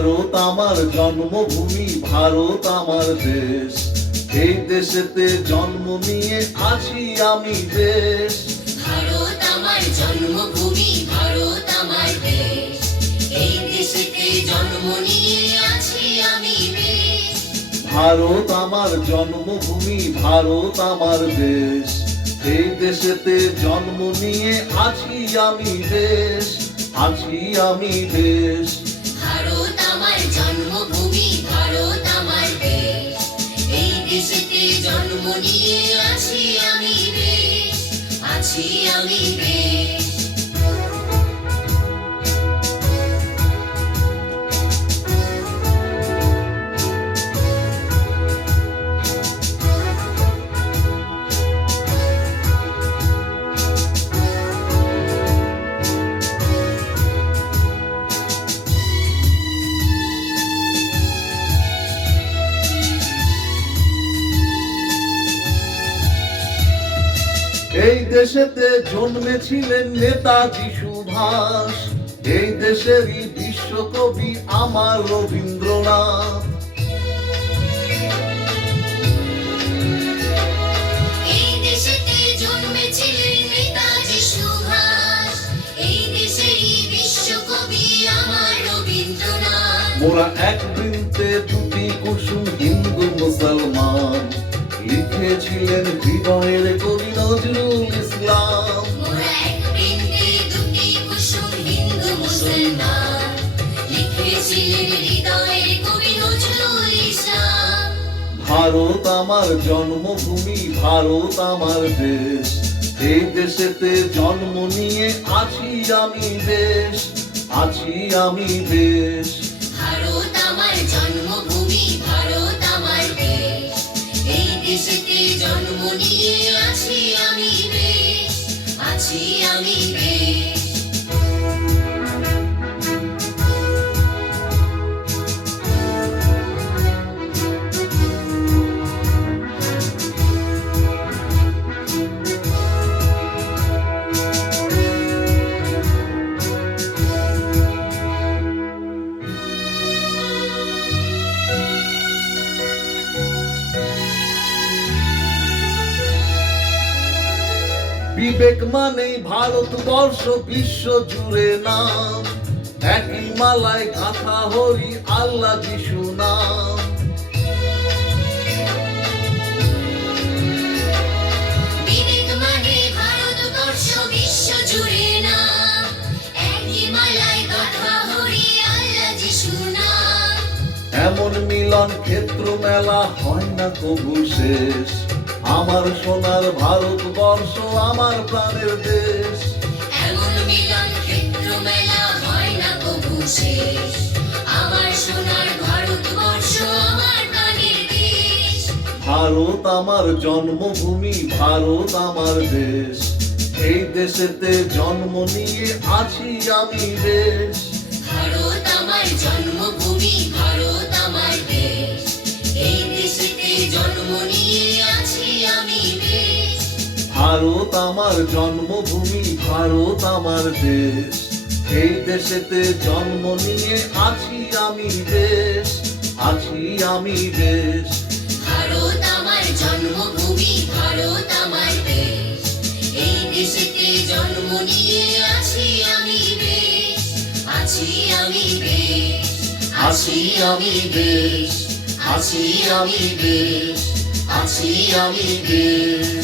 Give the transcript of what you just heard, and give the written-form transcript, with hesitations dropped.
ভারত আমার জন্মভূমি, ভারত আমার দেশ। এই দেশেতে জন্ম নিয়ে আছি আমি দেশ। ভারত আমার জন্মভূমি, ভারত আমার দেশ। এই দেশেতে জন্ম নিয়ে আছি আমি বেশ। ভারত আমার জন্মভূমি, ভারত আমার দেশ। এই দেশেতে জন্ম নিয়ে আছি আমি দেশ, আছি আমি দেশ। ভারত আমার জন্মভূমি, ভারত আমার দেশ। এই দেশেতে জন্ম নিয়ে আছি আমি বেশ, আছি আমি বেশ। এই দেশেতে জন্মেছিলেন নেতাজি সুভাষ। এই দেশেরই বিশ্বকবি আমার রবীন্দ্রনাথ। এই দেশেতে জন্মেছিলেন নেতাজি সুভাষ। এই দেশেরই বিশ্বকবি আমার রবীন্দ্রনাথ। মোরা এক বৃন্তে দুটি কুসুম, হিন্দু মুসলমান। লিখেছিলেন হৃদয়ের কবি নজরুল ইসলাম। মোরা এক বৃন্তে দুটি কুসুম, হিন্দু মুসলমান। লিখেছিলেন হৃদয়ের কবি নজরুল ইসলাম। ভারত আমার জন্মভূমি, ভারত আমার দেশ। এই দেশেতে জন্ম নিয়ে আছি আমি দেশ, আছি আমি দেশ। ভারত আমার জন্মভূমি, ভারত আমার দেশ। এই দেশেতে জন্ম নিয়ে আছি আমি বেশ, আছি আমি বেশ। বিবেক মানেই ভারতবর্ষ, বিশ্ব জুড়ে নাম। একই মালায় গাথা হরি আল্লাহ যিশু নাম। বিবেক মানে ভারতবর্ষ, বিশ্ব জুড়ে নাম। একই মালায় গাথা হরি আল্লাহ যিশু নাম। এমন মিলন ক্ষেত্র মেলা হয় না কবু শেষ। আমার সোনার ভারতবর্ষ, আমার প্রাণের দেশ। এমন মিলন ক্ষেত্র মেলা হয় না কবু শেষ। আমার সোনার ভারতবর্ষ, আমার প্রাণের দেশ। ভারত আমার জন্মভূমি, ভারত আমার দেশ। এই দেশেতে জন্ম নিয়ে আছি আমি দেশ। ভারত আমার জন্মভূমি, ভারত আমার দেশ। এই দেশেতে জন্ম নিয়ে আছি আমি বেশ। ভারত আমার জন্মভূমি, ভারত আমার দেশ। এই দেশেতে জন্ম নিয়ে আছি আমি দেশ, আছি আমি দেশ। ভারত আমার জন্মভূমি, ভারত আমার দেশ। এই দেশেতে জন্ম নিয়ে আছি আমি বেশ, আছি আমি বেশ। আছি আমি দেশ, আছি আমি দেশ, আছি আমি দেশ।